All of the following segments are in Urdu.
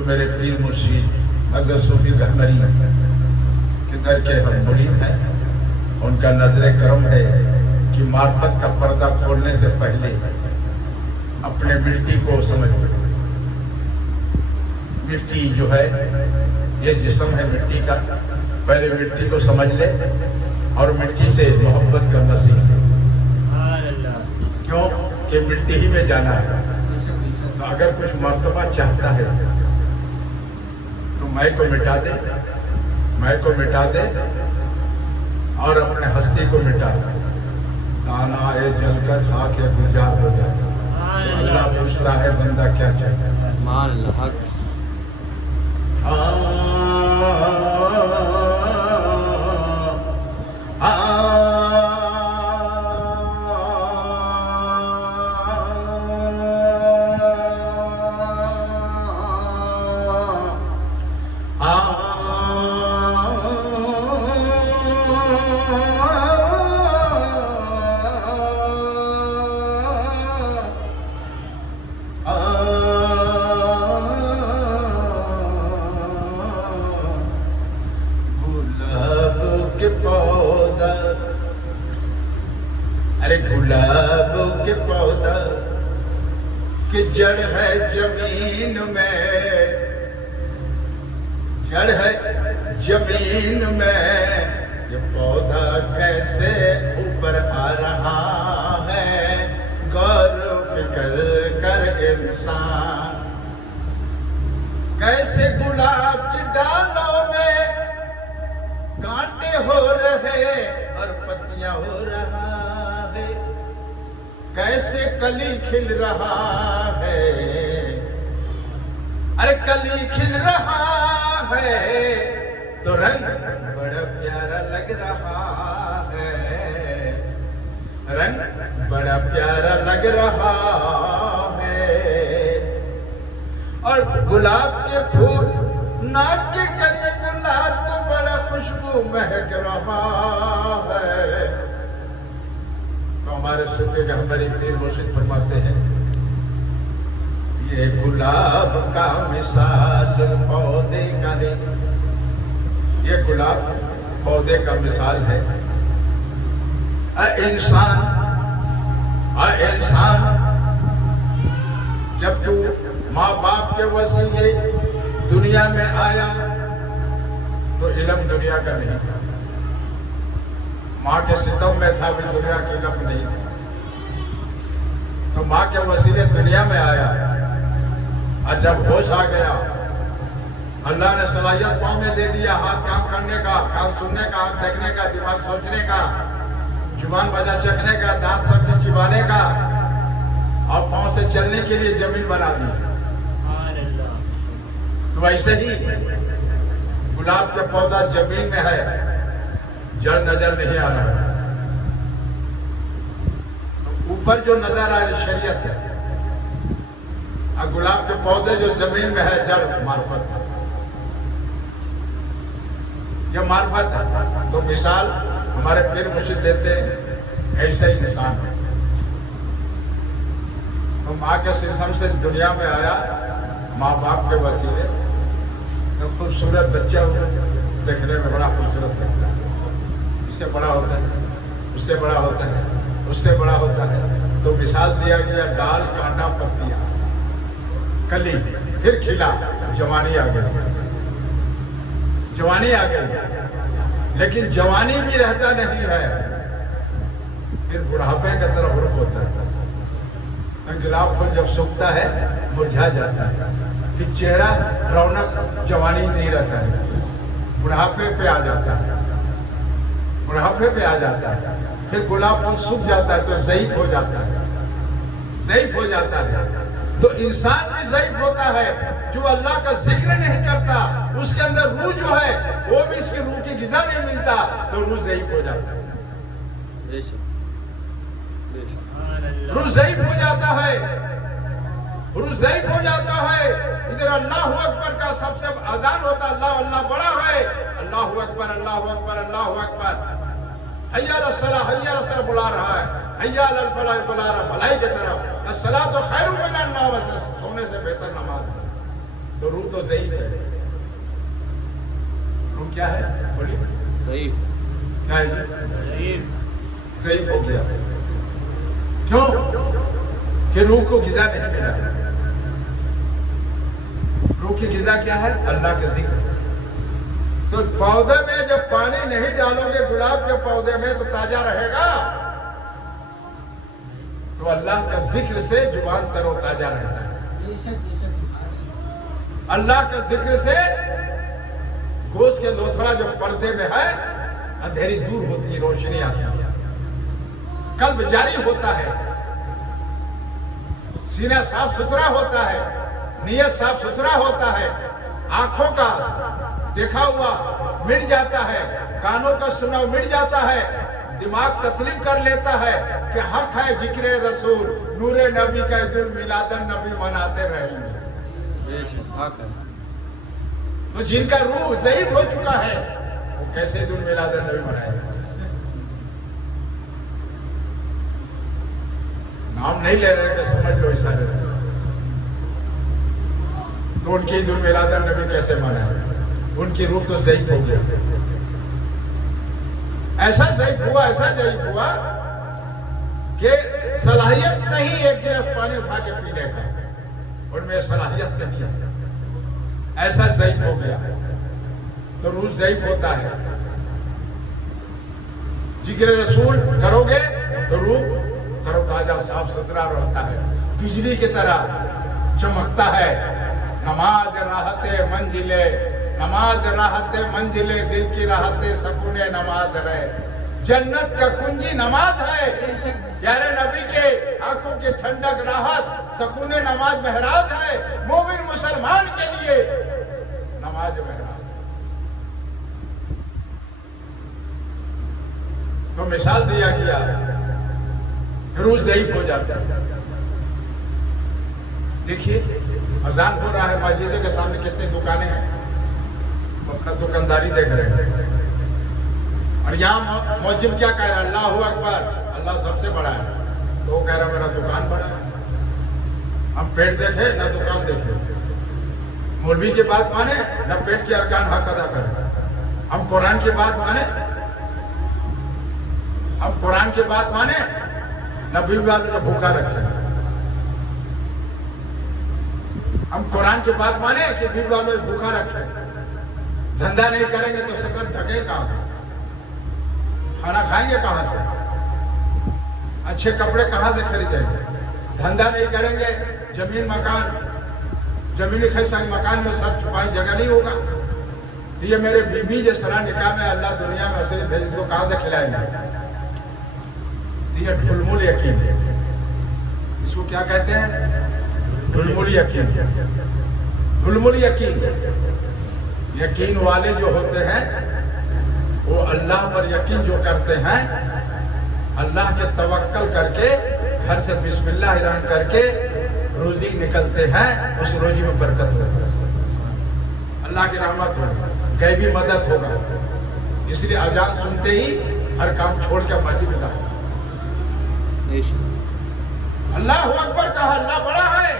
جو میرے پیر مرشید حضرت صوفی گہمری کے در کے ہم مرید ہیں، ان کا نظر کرم ہے کہ معرفت کا پردہ کھولنے سے پہلے اپنے مٹی کو سمجھ لیں۔ مٹی جو ہے یہ جسم ہے مٹی کا، پہلے مٹی کو سمجھ لے اور مٹی سے محبت کرنا سیکھ لے۔ کیوں کہ مٹی ہی میں جانا ہے، تو اگر کچھ مرتبہ چاہتا ہے تو میں کو مٹا دے، میں کو مٹا دے اور اپنے ہستی کو مٹا دے، تانا جل کر خاک گلزار ہو جائے۔ تو اللہ پوچھتا ہے بندہ کیا چاہیے؟ سبحان اللہ۔ گلاب کے پودا کہ جڑ ہے زمین میں، جڑ ہے زمین میں، یہ پودا کیسے اوپر آ رہا ہے؟ غور و فکر کر انسان، کیسے گلاب کی ڈالوں میں کانٹے ہو رہے اور پتیاں ہو رہا ہے، کیسے کلی کھل رہا ہے، ارے کلی کھل رہا ہے تو رنگ بڑا پیارا لگ رہا ہے، رنگ بڑا پیارا لگ رہا ہے، اور گلاب کے پھول ناک کے قریب گلاب تو بڑا خوشبو مہک رہا ہے۔ تو ہمارے صوفی گہمری پیر مرشد فرماتے ہیں یہ گلاب کا مثال پودے کا ہے، یہ گلاب پودے کا مثال ہے۔ اے انسان، اے انسان، جب تو ماں باپ کے وسیلے دنیا میں آیا تو علم دنیا کا نہیں تھا، ماں کے ستم میں تھا بھی دنیا کی علم نہیں تھا، تو ماں کے وسیلے دنیا میں آیا، اور جب ہوش آ گیا اللہ نے صلاحیت پاؤں میں دے دیا، ہاتھ کام کرنے کا، کان سننے کا، آنکھ دیکھنے کا، دماغ سوچنے کا، زبان مزہ چکھنے کا، دانت سب سے چبانے کا، اور پاؤں سے چلنے کے لیے زمین بنا دی۔ تو ایسے ہی گلاب کا پودا زمین میں ہے، جڑ نظر نہیں آ رہا، تو اوپر جو نظر آ رہی شریعت ہے، اور گلاب کے پودے جو زمین میں ہے جڑ معرفت ہے، یہ معرفت ہے۔ تو مثال ہمارے پیر مرشد دیتے ایسا ہی انسان ہے، تو ماں کے سسم سے دنیا میں آیا ماں باپ کے وسیلے، تو خوبصورت بچہ ہوا، دیکھنے میں بڑا خوبصورت لگتا ہے، اس سے بڑا ہوتا ہے، اس سے بڑا ہوتا ہے، اس سے بڑا ہوتا ہے، تو مثال دیا گیا ڈال کانٹا پتیاں، کلی، پھر کھلا، جوانی آ گئی، جوانی آ گئی، لیکن جوانی بھی رہتا نہیں ہے، پھر بڑھاپے کی طرف رخ ہوتا ہے۔ گلاب پھول جب سوکھتا ہے مرجھا جاتا ہے، پھر چہرہ رونق جوانی نہیں رہتا ہے، بڑھاپے پہ آ جاتا ہے، بڑھاپے پہ آ جاتا ہے، پھر گلاب پھول سوکھ جاتا ہے تو ضعیف ہو جاتا ہے، ضعیف ہو جاتا ہے۔ تو انسان بھی ضعیف ہوتا ہے جو اللہ کا ذکر نہیں کرتا، اس کے اندر روح جو ہے وہ بھی اس کی روح کی غذا نہیں ملتا تو روح ضعیف ہو جاتا ہے، روح ضعیف ہو جاتا ہے، روح ضعیف ہو جاتا ہے۔ ادھر اللہ اکبر کا سب سے اذان ہوتا، اللہ اللہ بڑا ہے، اللہ اکبر اللہ اکبر اللہ اکبر، حی علی الصلاۃ حی علی الصلاۃ بلا رہا ہے، حی علی الفلاح بلا رہا، بھلائی کی طرف، الصلاۃ خیر من النوم، سونے سے بہتر نماز ہے۔ تو روح تو ضعیف ہے. روح کیا ہے بولیے؟ ضعیف. کیا ہے جی؟ ضعیف ہو گیا. کیوں؟ کہ روح کو غذا نہیں ملا. روح کی غذا کیا ہے؟ اللہ کا ذکر. تو پودے میں جب پانی نہیں ڈالو گے گلاب کے پودے میں تو تازہ رہے گا. تو اللہ کا ذکر سے زبان تر و تازہ رہتا ہے. اللہ کا ذکر سے گوشت کے لوتھڑا جو پردے میں ہے اندھیری دور ہوتی ہے، روشنی آتی ہے، قلب جاری ہوتا ہے، سینہ صاف ستھرا ہوتا ہے، نیت صاف ستھرا ہوتا ہے، آنکھوں کا دیکھا ہوا مٹ جاتا ہے، کانوں کا سنا مٹ جاتا ہے، دماغ تسلیم کر لیتا ہے کہ حق ہے ذکر رسول، نور نبی کا عید المیلاد النبی مناتے رہیں گے. تو جن کا روح ضعیف ہو چکا ہے وہ کیسے عید المیلاد النبی منائے گا؟ نام نہیں لے رہے کہ سمجھ لو اشارے سے. تو ان کی عید المیلاد النبی کیسے منائے گا؟ ان کی روح تو ضعیف ہو گیا. ایسا ضعیف ہوا کہ صلاحیت نہیں ایک گلاس پانی اٹھا کے پینے کا، ان میں صلاحیت نہیں ہے. ایسا ضعیف ہو گیا. تو روح ضعیف ہوتا ہے. ذکر رسول کرو گے تو روح تر و تازہ صاف ستھرا رہتا ہے، بجلی کی طرح چمکتا ہے. نماز راحت منزلے، نماز راحت منزلے، دل کی راحت سکون نماز ہے. جنت کا کنجی نماز ہے. پیارے نبی کے آنکھوں کی ٹھنڈک راحت سکون نماز مہراج ہے. مومن مسلمان کے لیے نماز مہراج. تو مثال دیا گیا، روح ضعیف ہو جاتا ہے. دیکھیے اذان ہو رہا ہے، مسجد کے سامنے کتنی دکانیں ہیں، اپنا دکانداری دیکھ رہے ہیں. اور یہاں مؤذن کیا کہہ رہا ہے؟ اللہ اکبر، اللہ سب سے بڑا ہے. تو وہ کہہ رہا ہے میرا دکان بڑا ہے. ہم پیٹ دیکھیں نہ دکان دیکھیں. مولوی کی بات مانے نہ پیٹ کی ارکان حق ادا کریں. ہم قرآن کی بات مانے، ہم قرآن کی بات مانے نہ بیوی والوں کو بھوکا رکھیں. ہم قرآن کی بات مانے کہ بیوی والوں کو بھوکا رکھیں. دھندا نہیں کریں گے تو شکل ڈھکے کہاں سے؟ کھانا کھائیں گے کہاں سے؟ اچھے کپڑے کہاں سے خریدیں گے؟ دھندا نہیں کریں گے، زمین مکان، زمینی خیسائی مکان میں سب چھپائی جگہ نہیں ہوگا. تو یہ میرے بیوی جو سرا نکاح میں اللہ دنیا میں اسے بھیج، اس کو کہاں سے کھلائیں گے؟ یہ ڈھلمل یقین ہے. اس کو کیا کہتے ہیں؟ ڈھلمل یقین. ڈھلمل یقین. یقین والے جو ہوتے ہیں وہ اللہ پر یقین جو کرتے ہیں، اللہ کے توکل کر کے گھر سے بسم اللہ الرحمن کر کے روزی نکلتے ہیں، اس روزی میں برکت ہوگا، اللہ کی رحمت ہوگی، غیبی مدد ہوگا. اس لیے اذان سنتے ہی ہر کام چھوڑ کے مسجد میں جاؤ. اللہ اکبر کہا، اللہ بڑا ہے.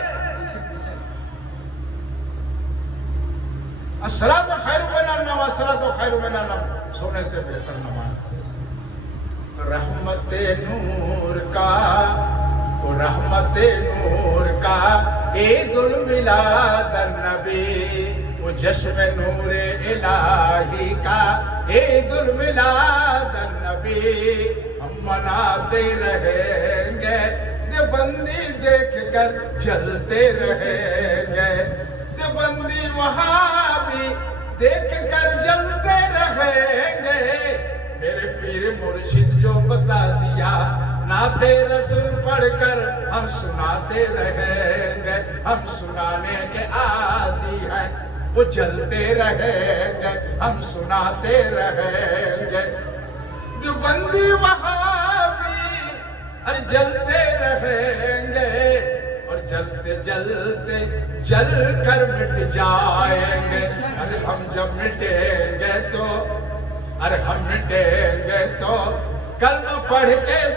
الصلاۃ خیر من النوم، الصلاۃ خیر من النوم، سونے سے بہتر نماز. رحمت نور کا، وہ رحمت نور کا عید المیلاد النبی، وہ جشن نور الہی کا عید المیلاد النبی. ہم مناتے رہیں گے، دیوبندی دیکھ کر جلتے رہیں گے، دیوبندی وہابی دیکھ کر جلتے رہیں گے. میرے پیر مرشد جو بتا دیا، نعت رسول پڑھ کر ہم سناتے رہیں گے. ہم سنانے کے عادی ہیں، وہ جلتے رہیں گے، ہم سناتے رہیں گے. دیوبندی وہابی اور جلتے رہیں گے، اور جلتے جلتے جل کر مٹ جائیں گے. ارے ہم جب مٹیں گے تو، ارے ہم مٹیں گے تو کلمہ پڑھ کے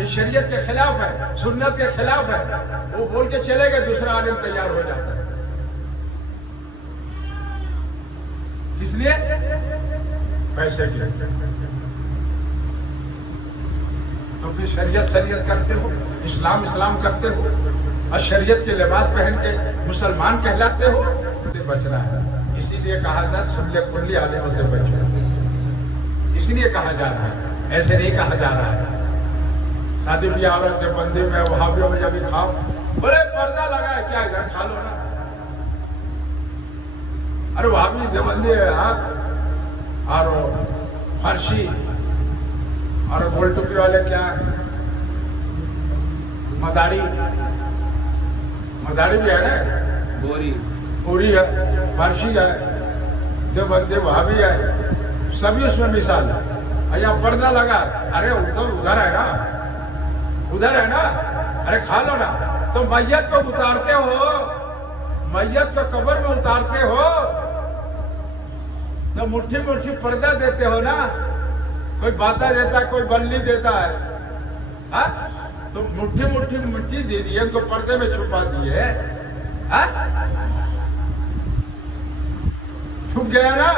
یہ شریعت کے خلاف ہے، سنت کے خلاف ہے، وہ بول کے چلے گئے، دوسرا عالم تیار ہو جاتا ہے. کس لیے؟ پیسے کے لیے. تو پھر شریعت کرتے ہو، اسلام کرتے ہو، اور شریعت کے لباس پہن کے مسلمان کہلاتے ہو. بچنا ہے، اسی لیے کہا تھا سلے کلی عالموں سے بچو. اس لیے کہا جا رہا ہے، ایسے نہیں کہا جا رہا ہے. شادی بیاہ عورت بندی میں وہابیوں میں جب کھاؤ، بولے پردہ لگا ہے کیا، ادھر کھا لو نا. ارے وہابی دیوبندی ہے اور فرشی اور گول ٹوپی والے کیا مداڑی بھی ہے نا، پوری ہے، فرشی ہے، دیوبندی وہابی ہے، سبھی اس میں مثال ہے. یا پردہ لگا، ارے ادھر ہے نا، ارے کھا لو نا. تو میت کو اتارتے ہو، میت کو قبر میں اتارتے ہو تو مٹھی پردہ دیتے ہو نا. کوئی باتا دیتا ہے، کوئی بلی دیتا ہے، تو مٹھی دے دی ہے، ان کو پردے میں چھپا دی ہے. چھپ گیا نا.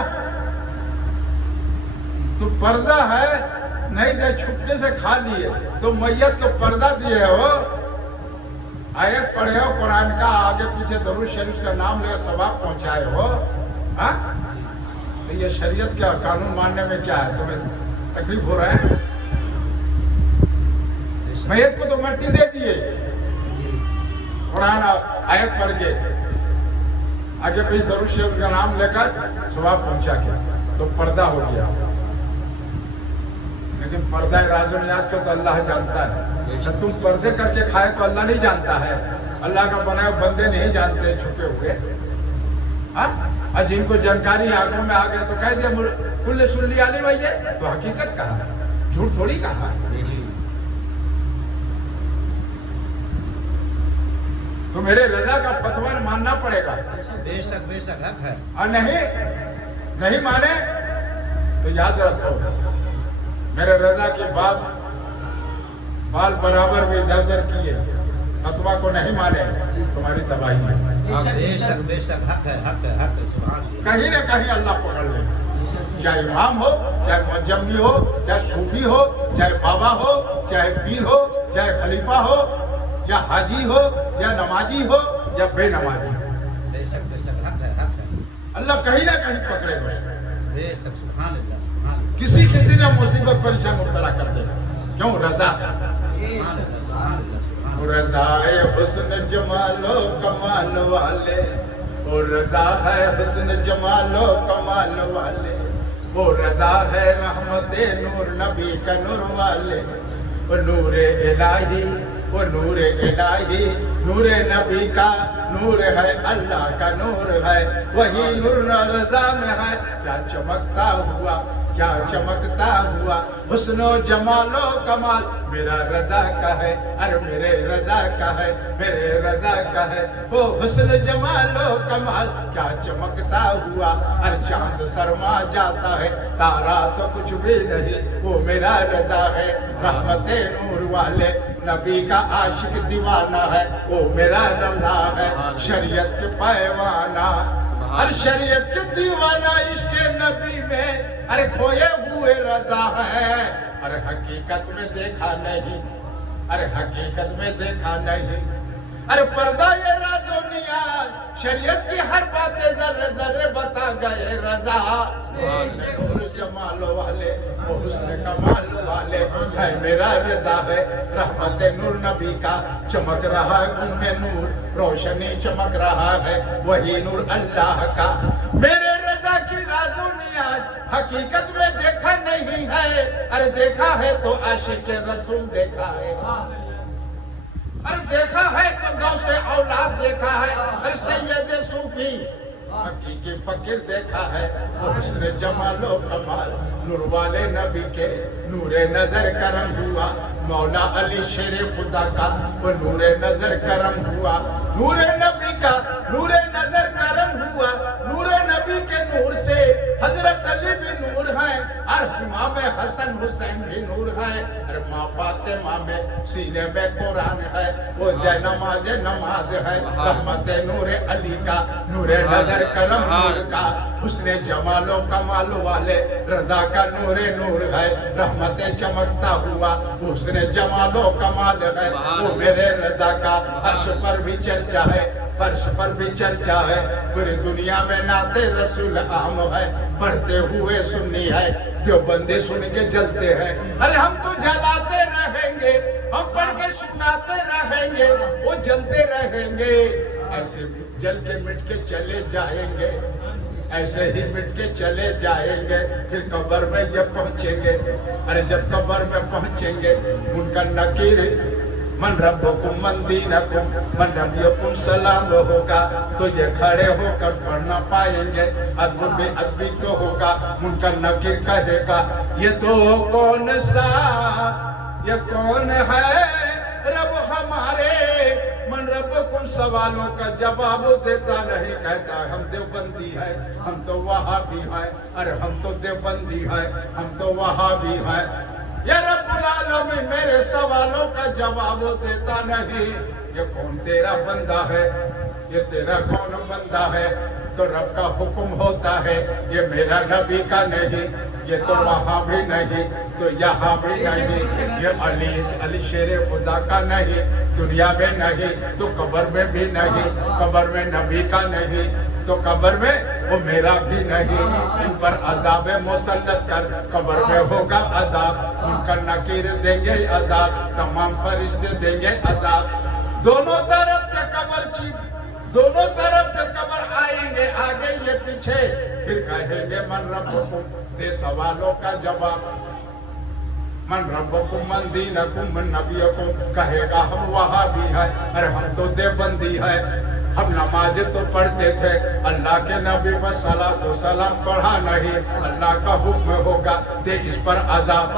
تو پردہ ہے نہیں دے، چھپکے سے کھا لیے تو میت کو پردہ دیے ہو. آیت پڑھے ہو قرآن کا، آگے پیچھے درود شریف کا نام لے ثواب پہنچائے ہو. تو یہ شریعت کیا قانون ماننے میں کیا ہے؟ تمہیں تکلیف ہو رہا ہے؟ میت کو تو مٹی دے دیے، قرآن آیت پڑھ کے آگے پیچھے درود شریف کا نام لے کر ثواب پہنچا کے تو پردہ ہو گیا. لیکن پردہ راز و نیاز کو تو اللہ جانتا ہے. جب تم پردے کر کے کھائے تو اللہ نہیں جانتا ہے، اللہ کا بنائے بندے نہیں جانتے چھپے ہوئے. اور جن کو جانکاری آنکھوں میں آ گیا تو کہہ دیا کل سلی عالم ہے، تو حقیقت کہا، جھوٹ تھوڑی کہا. تو میرے رضا کا فتویٰ ماننا پڑے گا. بے شک حق ہے. اور نہیں مانے تو یاد رکھو، میرے رضا کی بال برابر بھی ادھر کیے، فتویٰ کو نہیں مانے، تمہاری تباہی ہے. بے شک حق ہے. کہیں نہ کہیں اللہ پکڑ لے. چاہے امام ہو، چاہے مجمی ہو، چاہے صوفی ہو، چاہے بابا ہو، چاہے پیر ہو، چاہے خلیفہ ہو، یا حاجی ہو، یا نمازی ہو، یا بے نمازی ہو. بے شک حق ہے. اللہ کہیں نہ کہیں پکڑے گا. بے شک سبحان اللہ. کسی نے مصیبت پریشان مبتلا کر دے گا. کیوں؟ رضا. رضا ہے حسن جمال و کمال والے، وہ رضا ہے حسن جمال و کمال والے، وہ رضا ہے رحمت نور نبی کا نور والے، وہ نور الہی، وہ نور الہی، نور نبی کا نور ہے، اللہ کا نور ہے، وہی نور رضا میں ہے. کیا چمکتا ہوا، کیا چمکتا ہوا حسن و جمال و کمال میرا رضا کا ہے. ارے میرے رضا کا ہے، میرے رضا کا ہے وہ حسن جمال و کمال. کیا چمکتا ہوا، ارے چاند سرما جاتا ہے، تارا تو کچھ بھی نہیں، وہ میرا رضا ہے. رحمت نور والے نبی کا عاشق دیوانہ ہے، وہ میرا رضا ہے. شریعت کے پیوانہ، ارے شریعت کے دیوانہ عشق نبی میں، ارے کھوئے ہوئے رضا ہے. ارے حقیقت میں دیکھا نہیں، ارے حقیقت میں دیکھا نہیں. ارے پردہ یہ راز و نیاز، شریعت کی ہر باتیں ذرے ذرے بتا گئے رضا. نور جمال والے، وہ حسن کمال والے ہے میرا رضا ہے. رحمت نور نبی کا چمک رہا ہے، ان میں نور روشنی چمک رہا ہے، وہی نور اللہ کا. میرے رضا کی راز و نیاز حقیقت میں دیکھا نہیں ہے، ارے دیکھا ہے تو عاشق رسول دیکھا ہے، ارے دیکھا ہے تو غوث اولاد دیکھا ہے، ارے سید صوفی حقیقی فقیر دیکھا ہے. وہ حسن جمال و کمال نور والے نبی کے نور نظر کرم ہوا. مولا علی شیر خدا کا وہ نور نظر کرم ہوا. نور نبی کا نور نظر کرم ہوا. نور نبی کے نور سے حضرت علی بھی نور ہیں، اور امام حسن حسین بھی نور ہے، ارے ماں فاطمہ میں سینے میں قرآن ہے، وہ جے نماز نماز ہے، رحمت نور علی کا، نور نظر کرم نور کا، حسن جمال و کمال والے رضا کا نور نور ہے، رحمت چمکتا ہوا حسن جمال و کمال ہے، وہ میرے رضا کا عرش پر بھی چرچا ہے، فرش پر بھی چرچا ہے، پوری دنیا میں نعت رسول عام ہے، پڑھتے ہوئے سننی ہے، جو بندے سن کے جلتے ہیں، ارے ہم تو جلاتے رہیں گے، ہم پڑھ کے سناتے رہیں گے، وہ جلتے رہیں گے، ایسے جل کے مٹ کے چلے جائیں گے، ایسے ہی مٹ کے چلے جائیں گے، پھر قبر میں یہ پہنچیں گے، ارے جب قبر میں پہنچیں گے منکر نکیر من ربکم من دینکم من نبیکم سلام ہوگا، تو یہ کھڑے ہو کر پڑھنا پائیں گے، ادبی تو ہوگا، منکر نکیر کہے گا یہ تو کون سا، یہ کون ہے رب ہمارے، من ربکم سوالوں کا جواب دیتا نہیں، کہتا ہے ہم دیوبندی ہے، ہم تو وہابی ہے، ارے ہم تو دیوبندی ہے، ہم تو وہابی ہے، یا رب العالمین میرے سوالوں کا جواب دیتا نہیں، یہ کون تیرا بندہ ہے، یہ تیرا کون بندہ ہے، تو رب کا حکم ہوتا ہے یہ میرا نبی کا نہیں، یہ تو وہاں بھی نہیں، تو یہاں بھی نہیں، یہ علی شیر خدا کا نہیں، دنیا میں نہیں تو قبر میں بھی نہیں، قبر میں نبی کا نہیں تو قبر میں وہ میرا بھی نہیں، ان پر عذاب مسلط کر، قبر میں ہوگا عذاب، منکر نکیر دیں گے عذاب، تمام فرشتے دیں گے عذاب، دونوں طرف سے قبر دونوں طرف سے قبر آئیں گے، آگے یہ پیچھے، پھر کہیں گے من ربکم، دے سوالوں کا جواب، من ربکم من دینکم من نبیکم، کہے گا ہم وہابی ہے، ارے ہم تو دیوبندی ہے، ہم نماز تو پڑھتے تھے، اللہ کے نبی پر صلاۃ و سلام پڑھا نہیں، اللہ کا حکم ہوگا دے اس پر عذاب،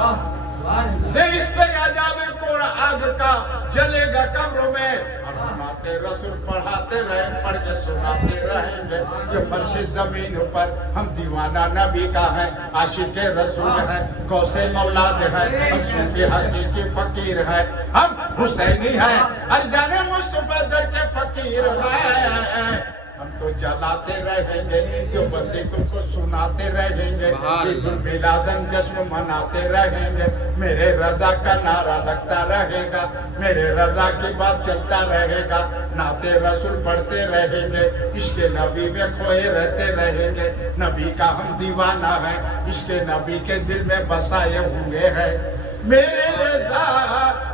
دے اس پہ عذاب کوڑا آگ کا جلے گا قبروں میں، اور نعت رسول پڑھاتے رہیں، پڑھ کے سناتے رہیں گے، یہ فرش زمین پر ہم دیوانہ نبی کا ہے، عاشق رسول ہے، غوث اولاد ہے، ہم صوفی حقیقی فقیر ہے، ہم حسینی ہے، ارجان مصطفیٰ در کے فقیر ہے، ہم تو جلاتے رہیں گے، جو بندے تم کو سناتے رہیں گے، عید المیلادن جشن مناتے رہیں گے، میرے رضا کا نعرہ لگتا رہے گا، میرے رضا کی بات چلتا رہے گا، نعت رسول پڑھتے رہیں گے، عشق نبی میں کھوئے رہتے رہیں گے، نبی کا ہم دیوانہ ہیں، عشق نبی کے دل میں بسائے ہوئے ہیں، میرے رضا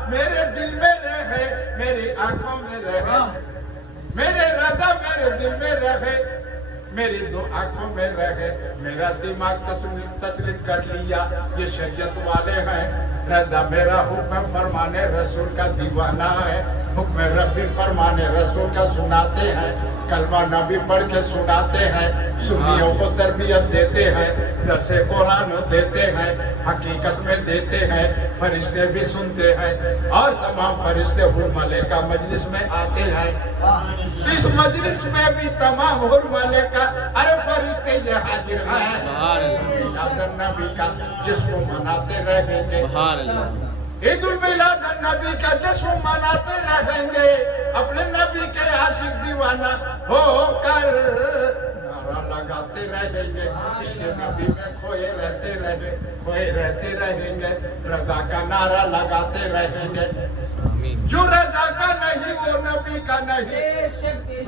میرے دل میں رہے، میری آنکھوں میں رہے، میرے رضا میرے دل میں رہے، میری دو آنکھوں میں رہے، میرا دماغ تسلیم کر لیا یہ شریعت والے ہیں، رضا میرا حکم فرمانے رسول کا دیوانہ ہے، حکم ربی فرمانے رسول کا سناتے ہیں، کلمہ نبی پڑھ کے سناتے ہیں، سنیوں کو تربیت دیتے ہیں، درس قرآن دیتے ہیں، حقیقت میں دیتے ہیں، فرشتے بھی سنتے ہیں، اور تمام فرشتے حرملے کا مجلس میں آتے ہیں، اس مجلس میں بھی تمام حرملے کا ارے فرشتے یہ حاضر ہیں، میلاد النبی کا جشن مناتے رہیں گے، عید المیلاد النبی کا جشن مناتے رہیں گے، اپنے نبی کے عاشق دیوانہ ہو کر نعرہ لگاتے رہیں گے، عشق نبی میں کھوئے رہتے رہیں گے، رضا کا نعرہ لگاتے رہیں گے، جو رضا کا نہیں وہ نبی کا نہیں،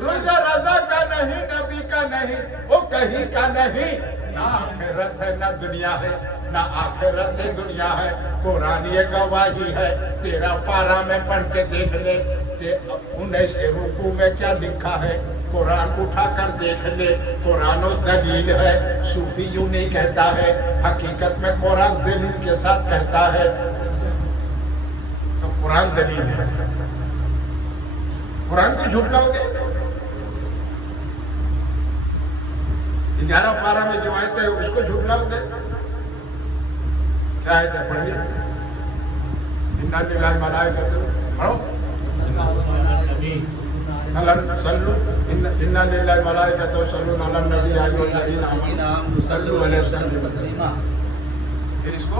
رضا کا نہیں نبی کا نہیں، وہ کہیں کا نہیں، نہ آخرت ہے نہ دنیا ہے، نہ آخرت ہے دنیا ہے، قرآن یہ گواہی ہے، تیرا پارہ میں پڑھ کے دیکھ لے، 19 رکوع میں کیا لکھا ہے، قرآن اٹھا کر دیکھ لے، قرآن و دلیل ہے، صوفی یوں نہیں کہتا ہے، حقیقت میں قرآن دلیل کے ساتھ کہتا ہے، تو قرآن دلیل ہے، قرآن کو جھٹلاؤ گے؟ 11 پارہ میں جو آیت ہے اس کو جھٹلاؤ گے؟ کیا آیت ہے پڑھیے، اِنَّا لِلَّهِ الْمَلَائِكَةَ پڑھو، صلو اِنَّا لِلَّهِ الْمَلَائِكَةَ يُصَلُّونَ عَلَى النَّبِيِّ يَا أَيُّهَا الَّذِينَ آمَنُوا صَلُّوا عَلَيْهِ وَسَلِّمُوا تَسْلِيمًا، پھر اس کو